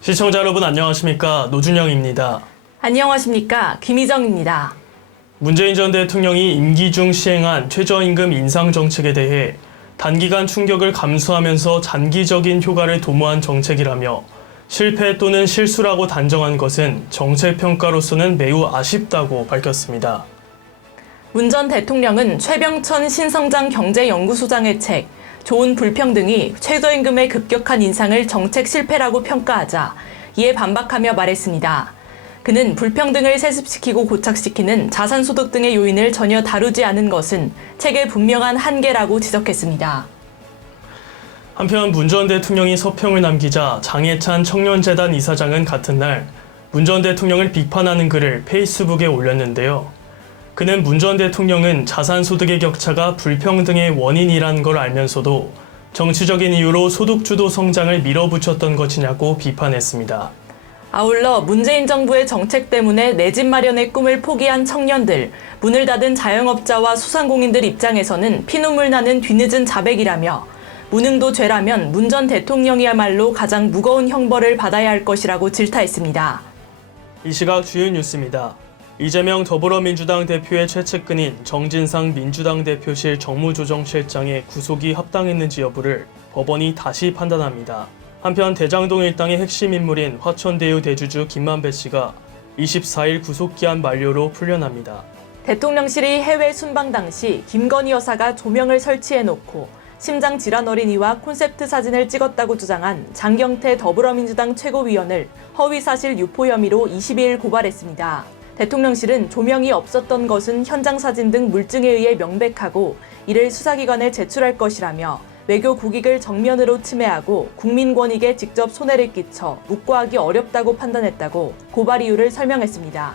시청자 여러분 안녕하십니까? 노준영입니다. 안녕하십니까? 김희정입니다. 문재인 전 대통령이 임기 중 시행한 최저임금 인상 정책에 대해 단기간 충격을 감수하면서 장기적인 효과를 도모한 정책이라며 실패 또는 실수라고 단정한 것은 정책 평가로서는 매우 아쉽다고 밝혔습니다. 문 전 대통령은 최병천 신성장 경제연구소장의 책 좋은 불평등이 최저임금의 급격한 인상을 정책 실패라고 평가하자 이에 반박하며 말했습니다. 그는 불평등을 세습시키고 고착시키는 자산소득 등의 요인을 전혀 다루지 않은 것은 책의 분명한 한계라고 지적했습니다. 한편 문 전 대통령이 서평을 남기자 장해찬 청년재단 이사장은 같은 날 문 전 대통령을 비판하는 글을 페이스북에 올렸는데요. 그는 문 전 대통령은 자산소득의 격차가 불평등의 원인이라는 걸 알면서도 정치적인 이유로 소득주도 성장을 밀어붙였던 것이냐고 비판했습니다. 아울러 문재인 정부의 정책 때문에 내 집 마련의 꿈을 포기한 청년들, 문을 닫은 자영업자와 소상공인들 입장에서는 피눈물 나는 뒤늦은 자백이라며 무능도 죄라면 문 전 대통령이야말로 가장 무거운 형벌을 받아야 할 것이라고 질타했습니다. 이 시각 주요 뉴스입니다. 이재명 더불어민주당 대표의 최측근인 정진상 민주당 대표실 정무조정실장의 구속이 합당했는지 여부를 법원이 다시 판단합니다. 한편 대장동 일당의 핵심 인물인 화천대유 대주주 김만배 씨가 24일 구속기한 만료로 풀려납니다. 대통령실이 해외 순방 당시 김건희 여사가 조명을 설치해놓고 심장 질환 어린이와 콘셉트 사진을 찍었다고 주장한 장경태 더불어민주당 최고위원을 허위사실 유포 혐의로 22일 고발했습니다. 대통령실은 조명이 없었던 것은 현장 사진 등 물증에 의해 명백하고 이를 수사기관에 제출할 것이라며 외교 국익을 정면으로 침해하고 국민 권익에 직접 손해를 끼쳐 묵과하기 어렵다고 판단했다고 고발 이유를 설명했습니다.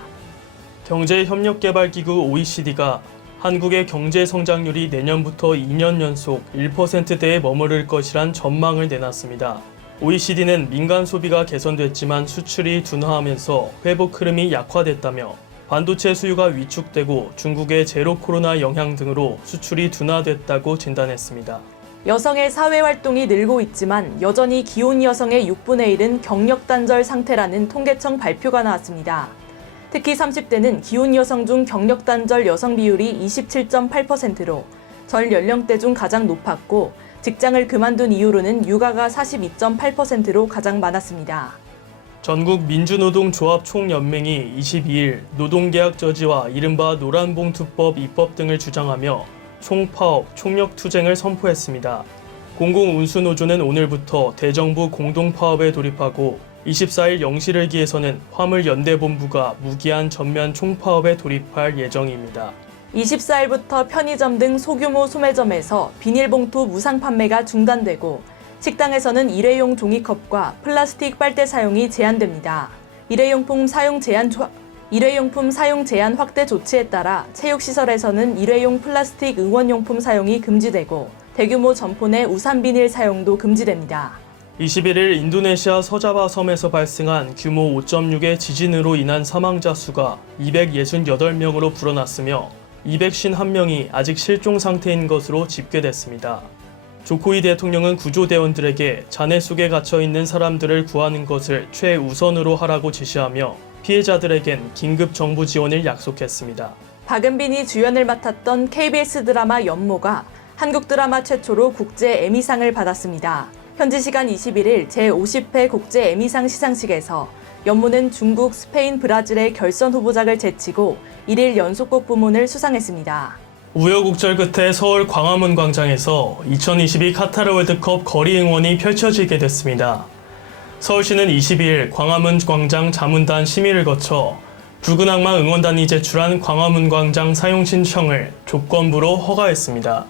경제협력개발기구 OECD가 한국의 경제 성장률이 내년부터 2년 연속 1%대에 머무를 것이란 전망을 내놨습니다. OECD는 민간 소비가 개선됐지만 수출이 둔화하면서 회복 흐름이 약화됐다며 반도체 수요가 위축되고 중국의 제로 코로나 영향 등으로 수출이 둔화됐다고 진단했습니다. 여성의 사회활동이 늘고 있지만 여전히 기혼 여성의 6분의 1은 경력 단절 상태라는 통계청 발표가 나왔습니다. 특히 30대는 기혼 여성 중 경력 단절 여성 비율이 27.8%로 전 연령대 중 가장 높았고 직장을 그만둔 이후로는 육아가 42.8%로 가장 많았습니다. 전국 민주노동조합 총연맹이 22일 노동계약 저지와 이른바 노란봉투법 입법 등을 주장하며 총파업, 총력투쟁을 선포했습니다. 공공운수노조는 오늘부터 대정부 공동파업에 돌입하고 24일 0시를 기해서는 화물연대본부가 무기한 전면 총파업에 돌입할 예정입니다. 24일부터 편의점 등 소규모 소매점에서 비닐봉투 무상 판매가 중단되고 식당에서는 일회용 종이컵과 플라스틱 빨대 사용이 제한됩니다. 일회용품 사용 제한 확대 조치에 따라 체육시설에서는 일회용 플라스틱 응원용품 사용이 금지되고 대규모 점포 내 우산 비닐 사용도 금지됩니다. 21일 인도네시아 서자바 섬에서 발생한 규모 5.6의 지진으로 인한 사망자 수가 268명으로 불어났으며 251명이 아직 실종 상태인 것으로 집계됐습니다. 조코이 대통령은 구조대원들에게 잔해 속에 갇혀있는 사람들을 구하는 것을 최우선으로 하라고 지시하며 피해자들에겐 긴급 정부 지원을 약속했습니다. 박은빈이 주연을 맡았던 KBS 드라마 연모가 한국 드라마 최초로 국제 에미상을 받았습니다. 현지 시간 21일 제50회 국제 에미상 시상식에서 연모는 중국, 스페인, 브라질의 결선 후보작을 제치고 1일 연속곡 부문을 수상했습니다. 우여곡절 끝에 서울 광화문 광장에서 2022 카타르 월드컵 거리 응원이 펼쳐지게 됐습니다. 서울시는 22일 광화문 광장 자문단 심의를 거쳐 붉은 악마 응원단이 제출한 광화문 광장 사용 신청을 조건부로 허가했습니다.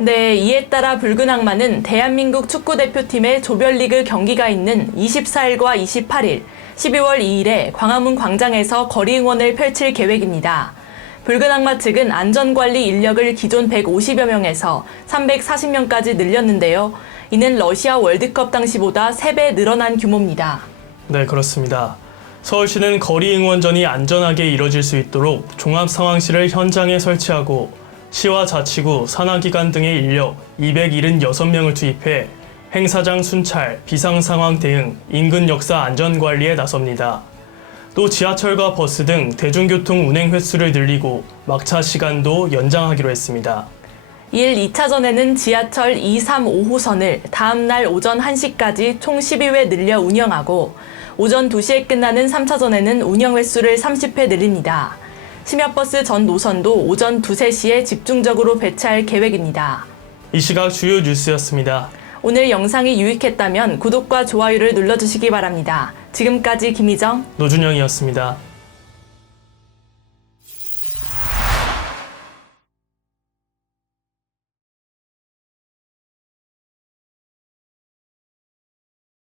네, 이에 따라 붉은 악마는 대한민국 축구대표팀의 조별리그 경기가 있는 24일과 28일, 12월 2일에 광화문 광장에서 거리 응원을 펼칠 계획입니다. 붉은 악마 측은 안전관리 인력을 기존 150여 명에서 340명까지 늘렸는데요. 이는 러시아 월드컵 당시보다 3배 늘어난 규모입니다. 네, 그렇습니다. 서울시는 거리 응원전이 안전하게 이뤄질 수 있도록 종합상황실을 현장에 설치하고 시와 자치구, 산하기관 등의 인력 276명을 투입해 행사장 순찰, 비상상황 대응, 인근 역사 안전관리에 나섭니다. 또 지하철과 버스 등 대중교통 운행 횟수를 늘리고 막차 시간도 연장하기로 했습니다. 이일 2차전에는 지하철 2, 3, 5호선을 다음날 오전 1시까지 총 12회 늘려 운영하고 오전 2시에 끝나는 3차전에는 운영 횟수를 30회 늘립니다. 심야버스 전 노선도 오전 2, 3시에 집중적으로 배차할 계획입니다. 이 시각 주요 뉴스였습니다. 오늘 영상이 유익했다면 구독과 좋아요를 눌러주시기 바랍니다. 지금까지 김희정, 노준영이었습니다.